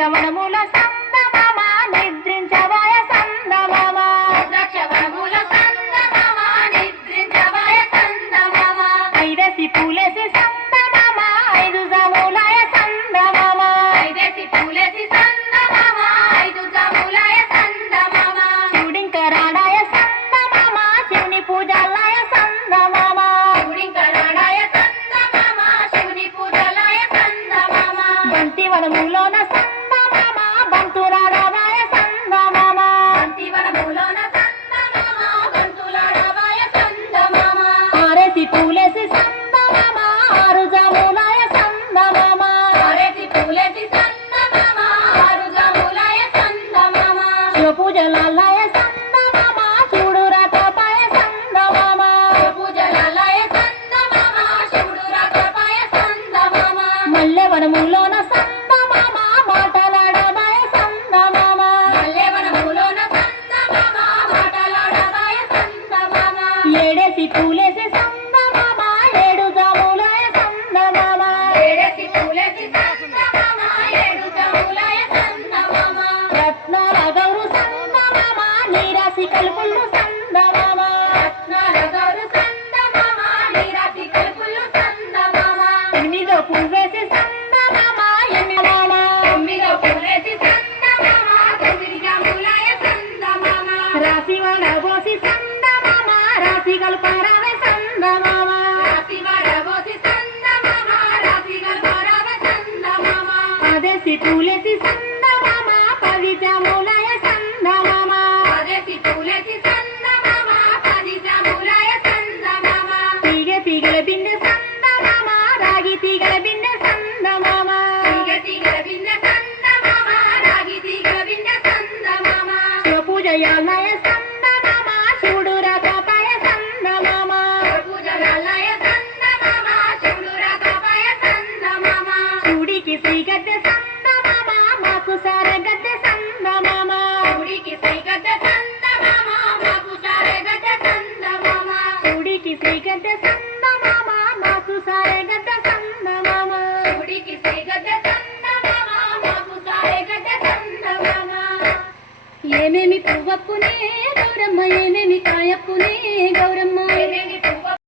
ద్రాక్షవనముల సందమామ నిద్రించవాయ సందమామ ద్రాక్షవనముల సందమామ నిద్రించవాయ సందమామ ఐదసి పూలేసి సందమామ ఐదు జములాయ సందమామ ఐదేసి పూలేసి సందమామ ఐదు జములాయ సందమామ శివుడింకరాడాయ సందమామ శివుని పూజలాయ సందమామ శివుడింకరాడాయ సందమామ శివుని పూజలాయ సందమామ బంతివనములోన సందమామ బంతురాడాయ సందమామ బంతివనములోన సందమామ బంతులాడవాయ సందమామ ఆరేసి పూలేసి సందమామ ఆరు జములాయ సందమామ ఆరేసి పూలేసి సందమామ ఆరు జములాయ సందమామ శివ పూజలాయ సందమామ శివుడు రాకపాయ సందమామ పూజలాయ సందమామ శివుడు రాకపాయ సందమామ మల్లెవనములోన సందమామ మాటలాడబాయ సందమామ మల్లెవనములోన సందమామ మాటలాడవాయ సందమామ ఏడేసి పూలేసి సందమామ ఏడు జాములాయ సందమామ ఏడేసి పూలేసి సందమామ ఏడు జములాయ సందమామ రత్నాల గౌరు సందమామ నీరాసి కలుపులు సందమామ రత్నాల గౌరు సందమామ నీరాసి కలుపులు సందమామ ఎనిమిదో పువ్వేసి సందమామ ఎనిమిదమామ తొమ్మిదో పూలేసి సందమామ తొమ్మిది జములాయ సందమామ రాసి వడబోసి సందమామ రాసి కలుపరావే సందమామ రాశి వడబోసి సందమామ రాశి గల్పరావ సందమామ అదేసి పూలేసి సందమామ పది జాములాయ సందమామ పదేసి పూలేసి సందమామ పది జములాయ సందమామ తీగె తీగల బిందె సందమామ రాగి తీగల బిందె సందమామ తీగ తీగల బిందె సందమామ రాగి తీగల బిందె సందమామ శివ పూజయాలయ సందమామ శివుడు రాకపాయ సందమామ పూజలాలయ సందమామ శివుడు రాకపాయ సందమామ శివుడికి శ్రీగద్దె సందమామ మాకు సారగద్దె సందమామ శివుడికి శ్రీగడ్డ సందమామ మాకు సారెగడ్డ సందమామ శివుడికి శ్రీగద్దె సందమామ మాకు సారగద్దె సందమామ శివుడికి శ్రీగడ్డ సందమామ మాకు సారెగడ్డ సందమామ ఏమేమి పువ్వప్పునే గౌరమ్మ ఏమేమి కాయప్పునే గౌరమ్మ ఏమేమి